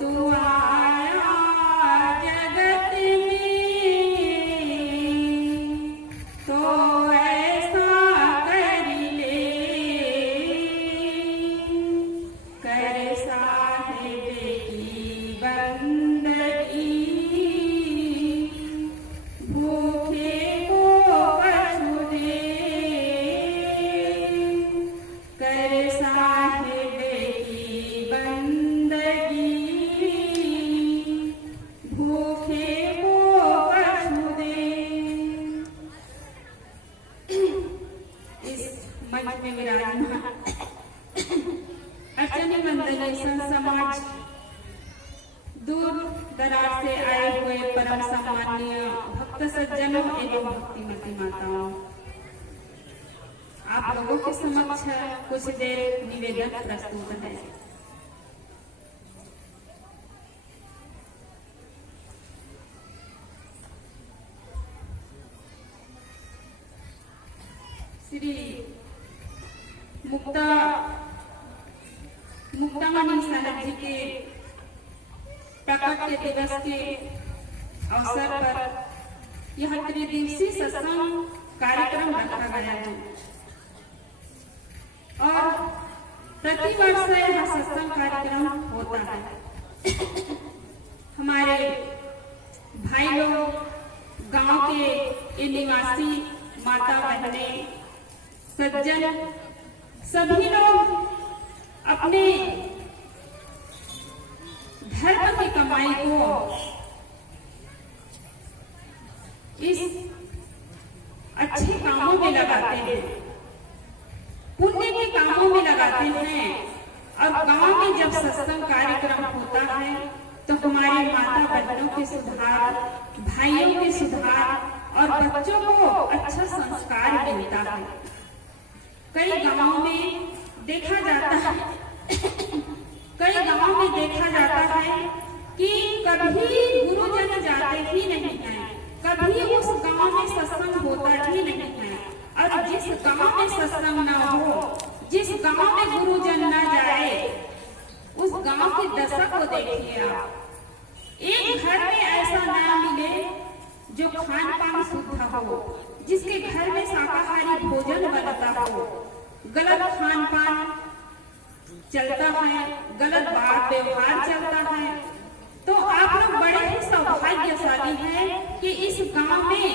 तू आया जगत में तो ऐसा कर ले, कर साहिब की बंदगी, भूखे को पशु दे, कर साहिब की बंदगी, भूखे को पशु दे। इस मंच में विराजमान अर्चनी मंडली संत समाज, दूर दराज से आए हुए परम सम्मानीय भक्त सज्जनों एवं भक्तिमती माताओं, आप लोगों के समक्ष कुछ देर निवेदन प्रस्तुत है। श्री मुक्तामणि साहब जी के प्रकट दिवस के अवसर पर यह त्रिदिवसीय सत्संग कार्यक्रम रखा गया है और प्रतिवर्ष यह सत्संग कार्यक्रम होता है। हमारे भाई लोग, गांव के निवासी माता बहने, सज्जन, सभी लोग अपने धर्म की कमाई को इस अच्छे कामों में लगाते हैं, पुण्य के कामों में लगाते हैं। और गांव में जब सत्संग कार्यक्रम होता है तो हमारी माता बहनों के सुधार, भाइयों के सुधार और बच्चों को अच्छा संस्कार मिलता है। कई गांवों में देखा जाता है कि कभी गुरुजन जाते ही नहीं हैं, कभी उस गांव में सत्संग होता ही नहीं है। और जिस गांव में सत्संग न हो, जिस गांव में गुरुजन न जाए, उस गांव की दशा को देखिए आप। एक घर में ऐसा न मिले जो खान पान शुद्ध हो, जिसके घर में शाकाहारी भोजन बनता हो, गलत खान पान चलता है, गलत बात व्यवहार चलता है, तो आप लोग बड़े ही सौभाग्यशाली हैं कि इस गांव में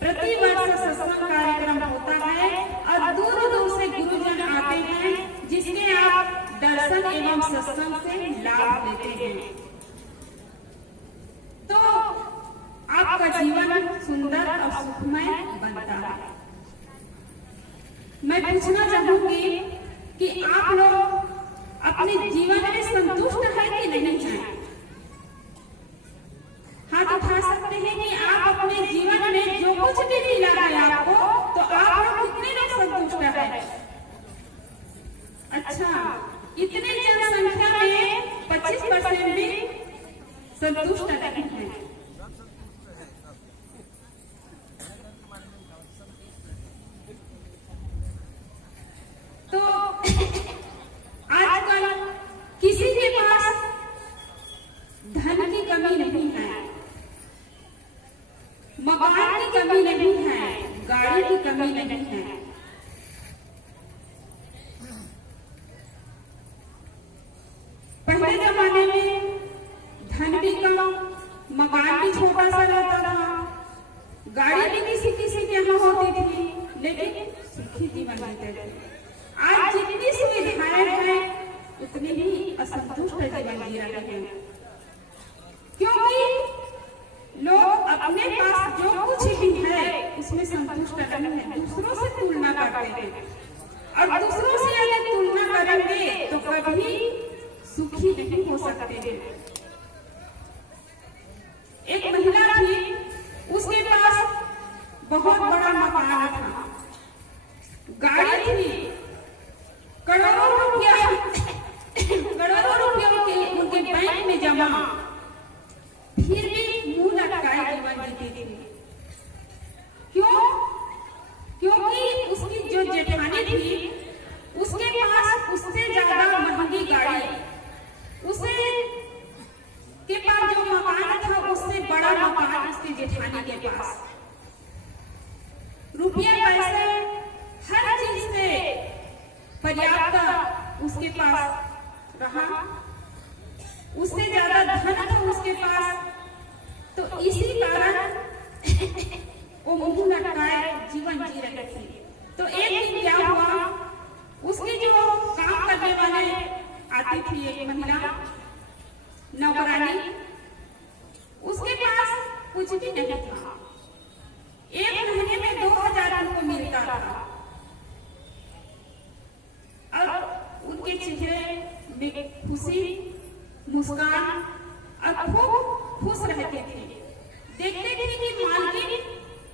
प्रतिवर्ष सत्संग कार्यक्रम होता है और दूर दूर से गुरुजन आते हैं, जिसके आप दर्शन एवं सत्संग से लाभ लेते हैं। तो आपका जीवन सुंदर और सुखमय बनता है। मैं पूछना चाहूंगी कि आप लोग अपने जीवन में संतुष्ट है कि नहीं है? हाथ उठा सकते हैं कि आप अपने जीवन में जो कुछ भी मिला है आपको, तो आप लोग कितने लोग संतुष्ट है? अच्छा, इतने जनसंख्या में 25% भी संतुष्ट नहीं है। तो आजकल किसी के पास धन की कमी नहीं है, मकान की कमी नहीं है, गाड़ी की कमी नहीं है। पहले जमाने में धन भी कम, मकान भी छोटा सा रहता था, गाड़ी भी किसी के यहाँ होती थी, लेकिन सुखी जीवन जीते थे। आज जितनी सुविधाएं हैं उतनी ही असंतुष्ट जीवन जी रहे हैं, क्योंकि लोग अपने पास जो कुछ भी है उसमें संतुष्ट नहीं है, दूसरों से तुलना करते हैं। और दूसरों से अगर तुलना करेंगे तो कभी सुखी नहीं हो सकते हैं। एक महिला थी, उसके पास बहुत बड़ा मकान था, गाड़ी थी, करोड़ों रुपयों के उनके बैंक में जमा, फिर भी मुंह लटकाए जीवन जीती थी। क्यों? क्योंकि उसकी जो जेठानी थी, उसके पास उससे ज्यादा महंगी गाड़ी, उसे के पास। रुपया पैसा हर चीज से पर्याप्त उसके पास रहा, उससे ज्यादा धन था उसके पास। तो इसी कारण वो मुंह लटकाए जीवन जी रही थी। तो एक दिन क्या हुआ, उसके जो काम करने वाले आती थी एक महिला नौकरानी, उसके पास कुछ भी नहीं था। एक महीने में 2000 उनको मिलता था और उनके चेहरे में खुशी मुस्कान और खूब खुश रहते थे। देखते थे कि मालकिन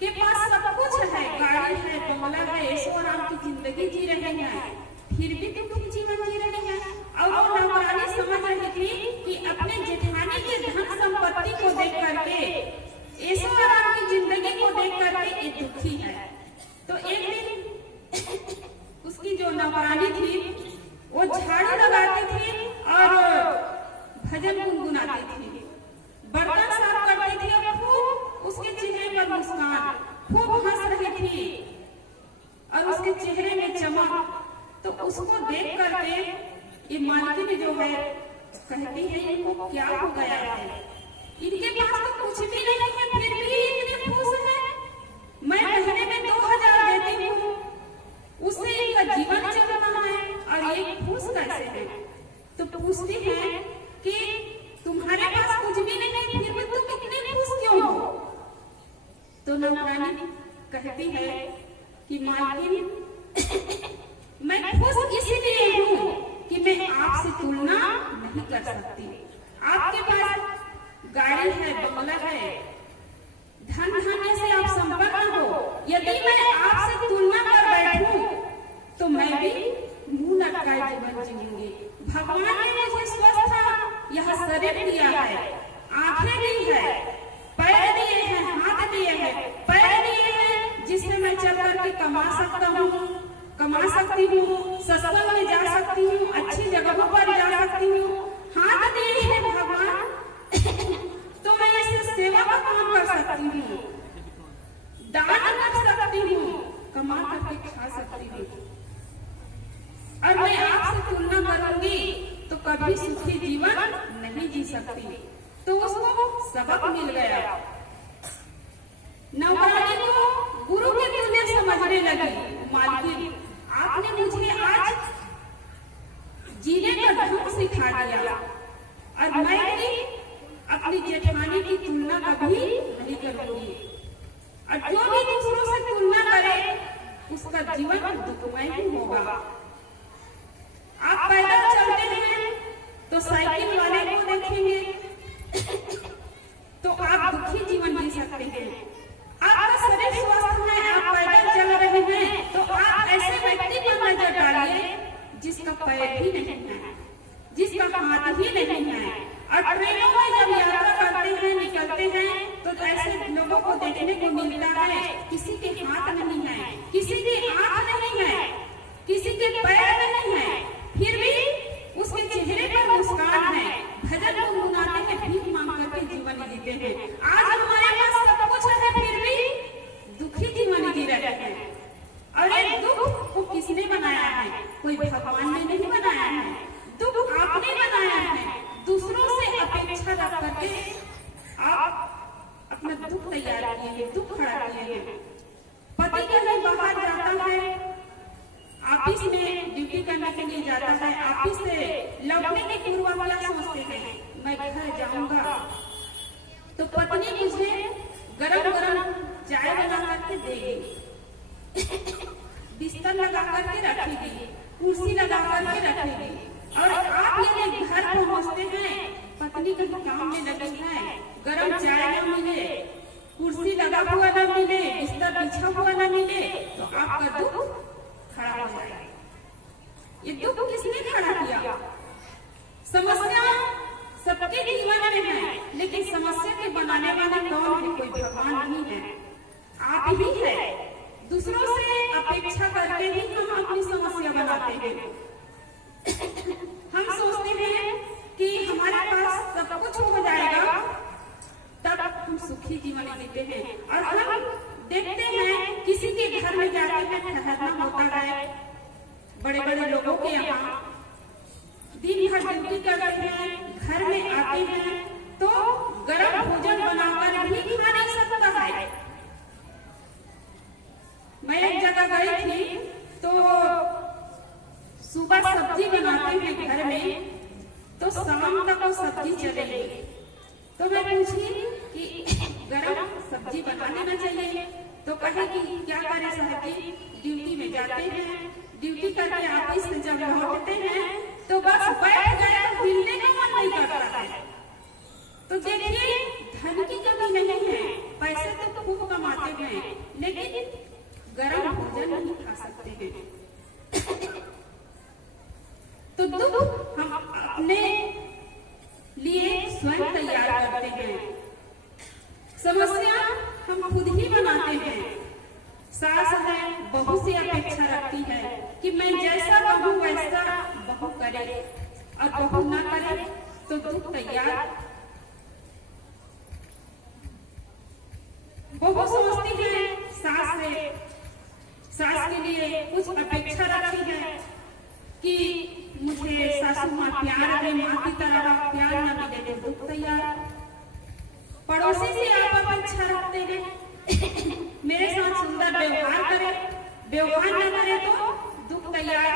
के पास सब कुछ है, गाड़ी है, बंगला है, ऐशो आराम की जिंदगी जी रहे हैं, फिर भी दुखी जीवन जी रहे हैं। और वो नौकरानी समझ रही थी कि अपने जेठानी के धन संपत्ति को देख करके, ऐशो आराम की जिंदगी को देख करके ये दुखी है। तो एक दिन उसकी जो नौकरानी थी वो झाड़ू लगाती थी और भजन गुनगुनाती थी, बर्तन साफ करती थी और खूब उसके चेहरे पर मुस्कान, खूब हंस रही थी और उसके चेहरे में चमक। तो उसको देख करके ये मालकिन जो है कहती है इनको क्या हो गया है, इनके पास तो कुछ भी नहीं है फिर भी इतने खुश है। मैं महीने में 2000 देती हूँ, उससे इनका जीवन चल रहा है और ये खुश कैसे है। तो पूछती है कि तुम्हारे पास कुछ भी नहीं है फिर भी तुम इतने खुश क्यों हो। तो नौकरानी कहती है कि मालकिन मैं खुश इसलिए हूँ कि मैं आपसे तुलना नहीं कर सकती। आपके पास गाड़ी है, बंगला है, धन धान्य से आप संपन्न हो, यदि मैं आपसे तुलना कर बैठूं तो मैं भी मुंह लटकाए जीवन जीऊंगी। भगवान ने मुझे स्वस्थ यह शरीर दिया है, आंखें दी है, पैर दिए हैं, हाथ दिए हैं, पैर दिए हैं जिससे मैं चल करके कमा सकता हूँ, कमा सकती हूँ, सत्संग में जा सकती हूँ, अच्छी जगहों पर जा सकती हूँ। हाथ दिए हैं भगवान तो मैं इससे सेवा का काम कर सकती हूँ, दान कर सकती हूँ, कमा करके खा सकती हूँ। और मैं आपसे तुलना करूंगी तो कभी सुखी जीवन नहीं जी सकती। तो उसको सबक मिल गया। नौकरानी को गुरु के तुल्य समझने लगी। मालकिन आपने मुझे आज जीने का ढंग सिखा दिया और मैं भी अपनी जेठानी की तुलना कभी नहीं करूंगी। और जो भी दूसरों से तुलना करे उसका जीवन दुखमय ही होगा। आप पैदल चलते हैं तो साइकिल वाले को देखेंगे तो आप दुखी जीवन जी सकते हैं। आपका शरीर स्वस्थ है, आप पैदल चल रहे हैं तो आप ऐसे व्यक्ति पर नजर डालिए जिसका पैर भी नहीं है, जिसका हाथ ही नहीं है। और ट्रेनों में जब यात्रा करते हैं, निकलते हैं तो ऐसे लोगों को देखने को मिलता है किसी के हाथ नहीं है, किसी की आंख नहीं है, किसी के पैर नहीं है, फिर भी उसके चेहरे पर मुस्कान है, भजन गुनगुनाते हैं, भीख मांग करके जीवन जीते हैं। आज हमारे पास सब कुछ है फिर भी दुखी जीवन जी रहे हैं। और ये दुख को किसने बनाया है? कोई भगवान ने नहीं बनाया है, दुख आपने बनाया है। दूसरों से अपेक्षा रख करके आप अपना दुख तैयार किए हैं, दुख खड़ा किए हैं। पति कहीं बाहर जाता है, ऑफिस में ड्यूटी करने के लिए जाता है, ऑफिस से लौटने के पूर्व क्या सोचते हैं, मैं घर जाऊंगा तो पत्नी मुझे गरम गरम चाय बना करके देगी, बिस्तर लगा करके रखेगी, कुर्सी लगा करके रखेगी। और आप यदि घर पहुंचते हैं, पत्नी कहीं काम में लगी है, गरम चाय न मिले, कुर्सी लगा हुआ न मिले, बिस्तर बिछा हुआ न मिले तो आपका दुख खड़ा हो जाएगा। ये दुख किसने खड़ा किया? समस्या सबके जीवन में है, लेकिन समस्या के बनाने वाले कौन है? कोई भगवान नहीं है, आप ही है। दूसरों से अपेक्षा करके ही हम अपनी समस्या बनाते हैं। हम सोचते हैं कि हमारे पास सब कुछ हो जाएगा तब हम सुखी जीवन जीते हैं। और हम देखते हैं किसी के घर में जाके ठहरना होता है, बड़े बड़े लोगों के यहाँ दिन भर ड्यूटी करते हैं, घर में आते हैं तो गर्म भोजन बनाकर भी खा नहीं सकता है। मैं एक जगह गई थी तो सुबह सब्जी बनाते हैं घर में, तो शाम तक वो सब्जी चलेगी। तो मैं पूछी कि गरम सब्जी बना लेना चाहिए, तो कहे कि क्या करें साहब जी, ड्यूटी में जाते हैं, ड्यूटी करके ऑफिस से जब लौटते हैं तो बस बैठ गए तो हिलने का मन नहीं करता है। तो देखिए धन की कमी नहीं है, पैसे तो खूब कमाते हैं, लेकिन गरम भोजन नहीं खा सकते हैं। तो दुख हम अपने लिए स्वयं तैयार करते हैं, समस्या हम खुद ही बनाते हैं। सास है बहू से अपेक्षा रखती है कि मैं जैसा कहूँ वैसा बहू करे, और बहू ना करे तो दुख तैयार। बहू सोचती है सास के लिए कुछ अपेक्षा रखी है कि मुझे सासू माँ प्यार दे, माँ की तरह प्यार न मिले तो दुख तैयार। पड़ोसी से आप अपेक्षा रखते हैं मेरे साथ सुंदर व्यवहार करे, व्यवहार न करे तो दुख तैयार।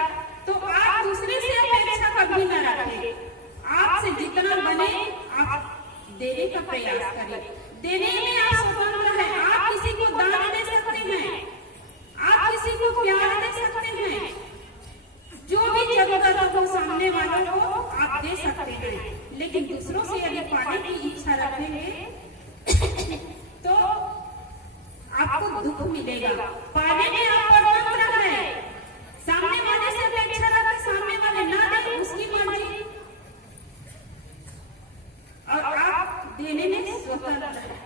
तो आप दूसरे से अपेक्षा कभी न रखें, आपसे जितना बने आप देने का प्रयास करें। देने में आप स्वतंत्र हैं, आप किसी को दान दे सकते हैं, आप किसी को प्यार दे सकते हैं, जो भी जरूरत हो सामने वालों को आप दे सकते हैं। लेकिन दूसरों से यदि पाने की इच्छा रखेंगे तो आपको दुख मिलेगा। पाने में आप स्वतंत्र हैं, सामने वाले से अपेक्षा रखें, सामने वाले ना दे उसकी मर्जी, और आप देने में स्वतंत्र हैं।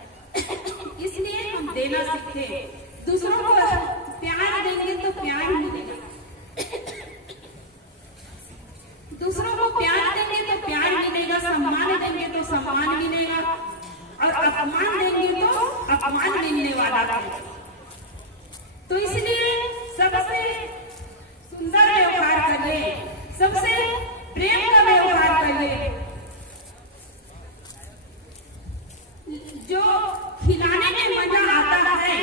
इसलिए हम देना सीखे, दूसरों को प्यार देंगे तो प्यार मिलेगा, दूसरों को प्यार देंगे तो प्यार मिलेगा, सम्मान देंगे तो सम्मान मिलेगा, और अपमान देंगे तो अपमान मिलने वाला है। तो इसलिए सबसे सुंदर व्यवहार करिए, सबसे प्रेम का व्यवहार करिए। जो खिलाने में मजा आता है,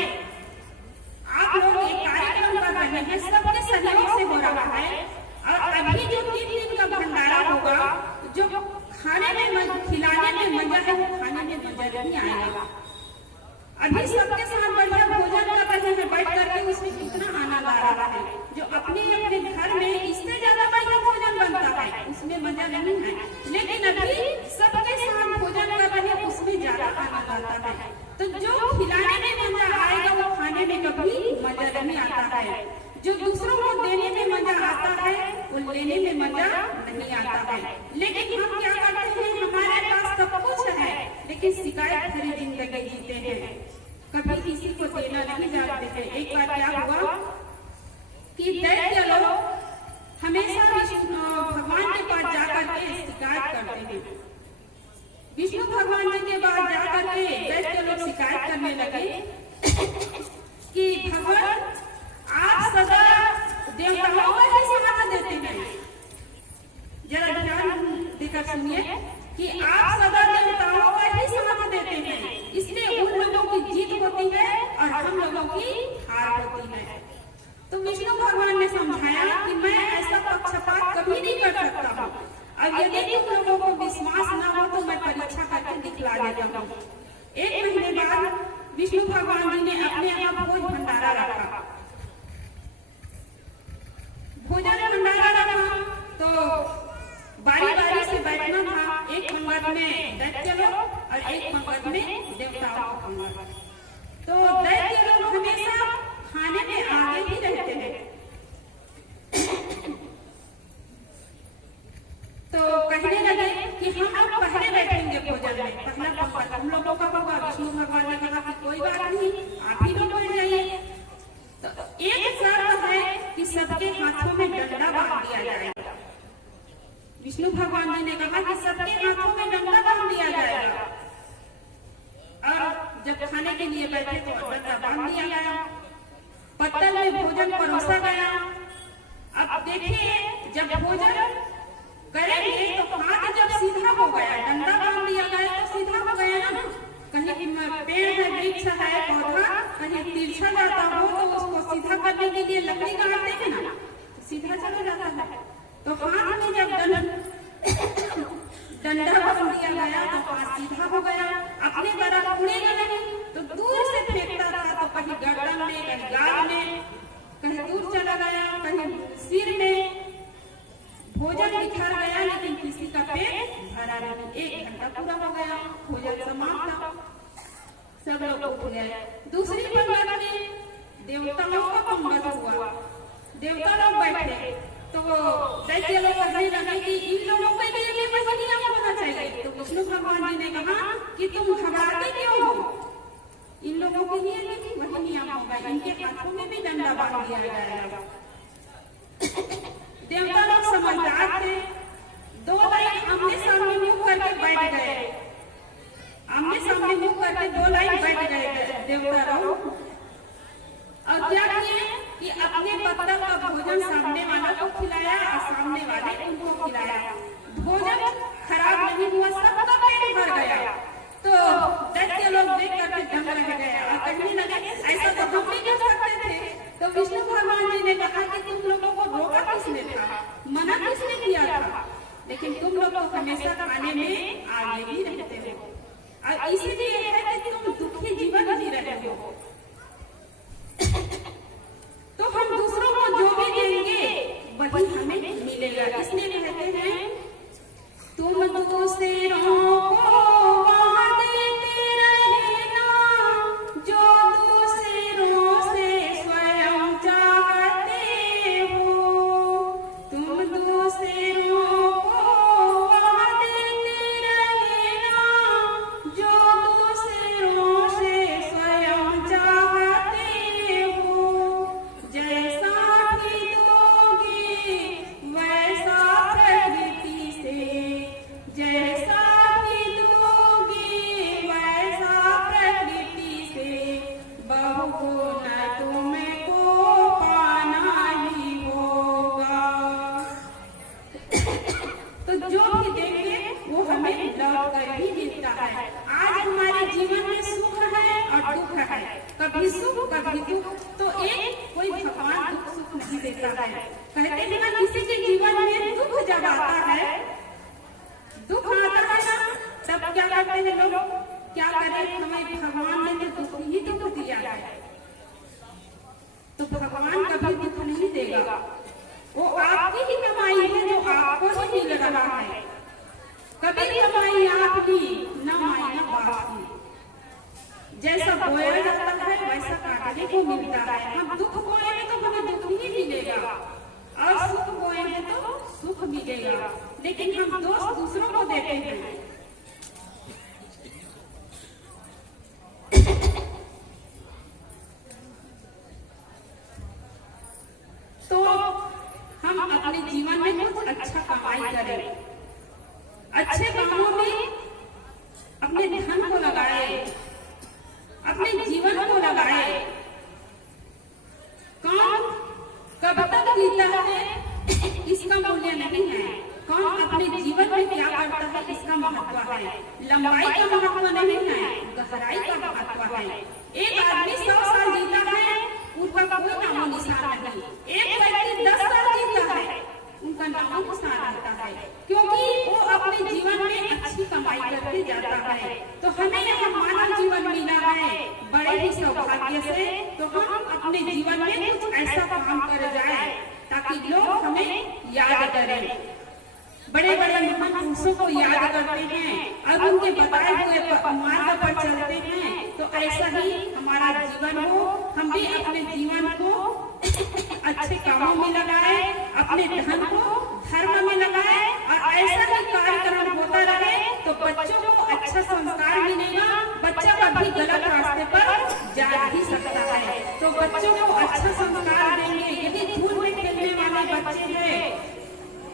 आप लोग एक कार्यक्रम कर रहे हैं, सबके सहयोग से हो रहा है, और अभी जो 3 दिन का भंडारा होगा, जो खाने में खिलाने में मजा है वो खाने में मजा नहीं आएगा। अभी सबके साथ बढ़िया भोजन कर रहे हैं बैठ करके, उसमें कितना आनंद आ रहा है। जो अपने अपने घर में इससे ज्यादा बढ़िया भोजन बनता है उसमें मजा नहीं है, लेकिन अभी सबके साथ भोजन कर रहे हैं उसमें ज्यादा आनंद आता है। तो जो खिलाने में मजा आएगा वो खाने में कभी मजा नहीं आता है। जो दूसरों को देने में मजा आता है वो लेने में मजा नहीं आता है। लेकिन हम क्या करते हैं, हमारे पास सब कुछ है लेकिन शिकायत भरी जिंदगी जीते हैं, कभी किसी को देना नहीं जानते हैं। एक बार क्या हुआ कि दैत्य लोग हमेशा विष्णु भगवान के पास जाकर के शिकायत करते हैं। विष्णु भगवान जी के पास जाकर के दैत्य लोग शिकायत करने लगे कि भगवान आप सदा देवताओं का ही सहारा देते हैं। जरा ध्यान देकर सुनिए कि आप सदा देवताओं का ही सहारा देते हैं, इसलिए उन लोगों की जीत होती है और हम लोगों की हार होती है। तो विष्णु भगवान ने समझाया कि मैं ऐसा पक्षपात कभी नहीं कर सकता हूँ। अब यदि तुम लोगों को विश्वास न हो तो मैं परीक्षा करके दिखला देता हूँ। 1 महीने बाद विष्णु भगवान जी ने अपने यहाँ भोज भंडारा रखा। भोजन भंडारा रखा तो बारी बारी से बैठना था, एक पंगत में दैत्य लोग और एक पंगत में देवताओं का पंगत। तो दैत्य लोग हमेशा खाने में आगे ही रहते हैं। तो कहने लगे कि हम लोग पहले बैठेंगे भोजन में, पहला पंगत हम लोगों का होगा। विष्णु भगवान ने कहा कि कोई बात नहीं, आप ही लोग बैठ जाइए। तो एक शर्त है कि सबके हाथों में डंडा बांध दिया जाएगा। विष्णु भगवान जी ने कहा कि सबके हाथों में डंडा बांध दिया जाएगा, और जब खाने के लिए रख दिया गया तो हाथ सीधा हो गया, अपने तरफ उड़ेगा नहीं तो दूर से फेंकता था तो कहीं गर्दन में, कहीं गाल में, कहीं दूर चला गया, कहीं सिर में। भोजन बिखर गया लेकिन किसी का पेट भरा नहीं। 1 घंटा पूरा हो गया, भोजन समाप्त था, सब लोग उठ गए। दूसरी पंगत में देवताओं का पंगत हुआ, देवता लोग बैठे तो दैत्य लोग कहने लगे कि इन लोगों के लिए वही नियम होना चाहिए। तो विष्णु भगवान जी ने कहा कि तुम घबराते क्यों हो, इन लोगों के लिए भी वही नियम होगा, इनके हाथों में भी डंडा बांध दिया जाएगा। देवता लोग समझदार थे, 2 लाइन आमने सामने मुंह करके बैठ गए, आमने सामने मुंह करके 2 लाइन बैठ गए देवता लोग। और क्या किए कि अपने पत्तल का भोजन सामने वाला को खिलाया और सामने वाले उनको खिलाया। भोजन खराब नहीं हुआ, सबका पेट भर गया। तो दैत्य लोग देख करके दंग रह गए और कहने लगे ऐसा तो हम भी कर सकते थे। तो विष्णु भगवान जी ने कहा कि तुम लोगों को रोका किसने था, मना किसने किया था, लेकिन तुम लोग तो हमेशा खाने में आगे ही रहते हो और इसीलिए है कि तुम दुखी जीवन जी रहे हो। तो हम दूसरों को जो भी देंगे वही हमें मिलेगा। इसलिए कहते हैं तुम दूसरों को वह देते रहना जो दूसरों से स्वयं चाहते हो। तुम दूसरों को वह देते रहना जो दूसरों से स्वयं चाहते हो। जैसा भी दोगे वैसा प्रकृति से, जैसा भी दोगे वैसा प्रकृति से, बहु न तुमको पाना ही होगा। तो जो भी देंगे वो हमें लौट कर ही मिलता है। आज हमारे जीवन में सुख है और दुख है, कभी सुख कभी दुख। तो एक कोई भगवान दुख सुख नहीं देता है। कहते हैं ना किसी के जीवन में दुख जब आता है, दुख आता है ना तब क्या करते हैं लोग, क्या करें, हमें भगवान ने तो दुख ही दुख दिया है। तो भगवान कभी दुख नहीं देगा, वो आपकी ही कमाई है जो आपको ही मिल रहा है। कभी कमाई आपकी न माई न बाप की। जैसा बोया जाता है वैसा काटने को मिलता है। हम दुख बोएंगे तो हमें दुख ही मिलेगा और सुख बोएंगे तो सुख मिलेगा। लेकिन हम दोष दूसरों को देते हैं। तो हम अपने जीवन में कुछ अच्छा कमाई करें, अच्छे कामों में अपने धन को लगाए, अपने जीवन को लगाए। कौन कब तक जीता है इसका मूल्य नहीं है, कौन अपने जीवन में क्या करता है इसका महत्व है। लंबाई का महत्व नहीं है, गहराई का महत्व है। एक आदमी 100 साल जीता है, उनका कोई नामो निशान नहीं। एक व्यक्ति 10 साल जीता है, उनका नामो निशान रहता है, क्योंकि वो अपने जीवन में अच्छी कमाई करके जाता है। तो हमें यह मानव जीवन मिला है बड़े ही सौभाग्य से। तो हम अपने जीवन में कुछ ऐसा काम कर जाए ताकि लोग हमें याद करें। बड़े बड़े महान पुरुषों को याद करते हैं और उनके बताए हुए मार्ग पर चलते हैं। तो ऐसा ही हमारा जीवन हो, हम भी अपने जीवन को अच्छे कामों में लगाए, अपने धन को धर्म में लगाए और ऐसा ही कार्यक्रम होता रहे तो बच्चों को अच्छा संस्कार मिलेगा। बच्चा कभी गलत रास्ते पर जा नहीं सकता है। तो बच्चों को अच्छा संस्कार देंगे। यदि धूल में खेलने वाले बच्चे हैं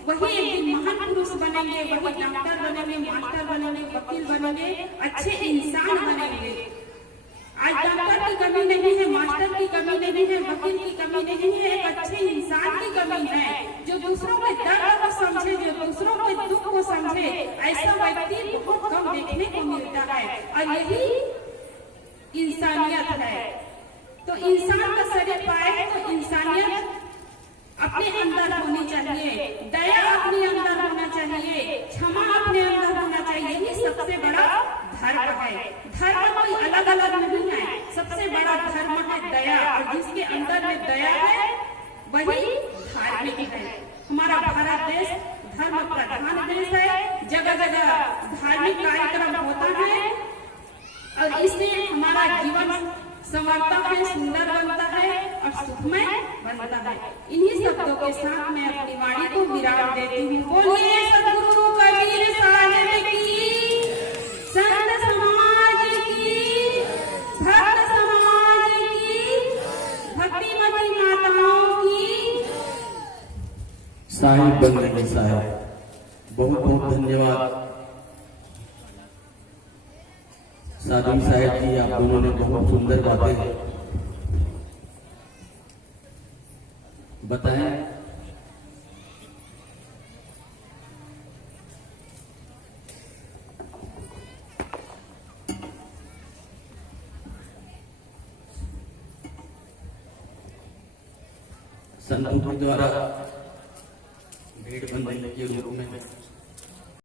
वही एक दिन महान पुरुष बनेंगे, वही डॉक्टर बनेंगे, मास्टर बनेंगे, वकील बनेंगे, अच्छे इंसान बनेंगे। आज डॉक्टर की कमी नहीं है, मास्टर की कमी नहीं है, वकील की कमी नहीं है, एक अच्छे इंसान की कमी है जो दूसरों के दर्द को समझे, जो दूसरों के दुख को समझे। ऐसा व्यक्ति बहुत कम देखने को मिलता है और यही इंसानियत है। तो इंसान का शरीर पाए तो इंसानियत अपने अंदर होनी चाहिए, दया अपने अंदर होना चाहिए, क्षमा अपने अंदर होना चाहिए। धर्म है। धर्म कोई अलग अलग नहीं है, सबसे बड़ा धर्म है दया, और जिसके अंदर में दया है वही धार्मिक है। हमारा भारत देश धर्म प्रधान देश है, जगह जगह धार्मिक कार्यक्रम होता है और इससे हमारा जीवन संवरता है, सुंदर बनता है और सुखमय बनता है। इन्हीं शब्दों के साथ मैं अपनी वाणी को विराम देती हूँ। बोलिए सद्गुरु कबीर साहिब की, संत समाज की, भक्त समाज की, भक्तिमती माताओं की। साहिब बन गए साहिब, बहुत बहुत धन्यवाद साधु साहब जी, आप दोनों ने बहुत सुंदर बातें बताएं। संतों के द्वारा भेंट बंधन के रूप में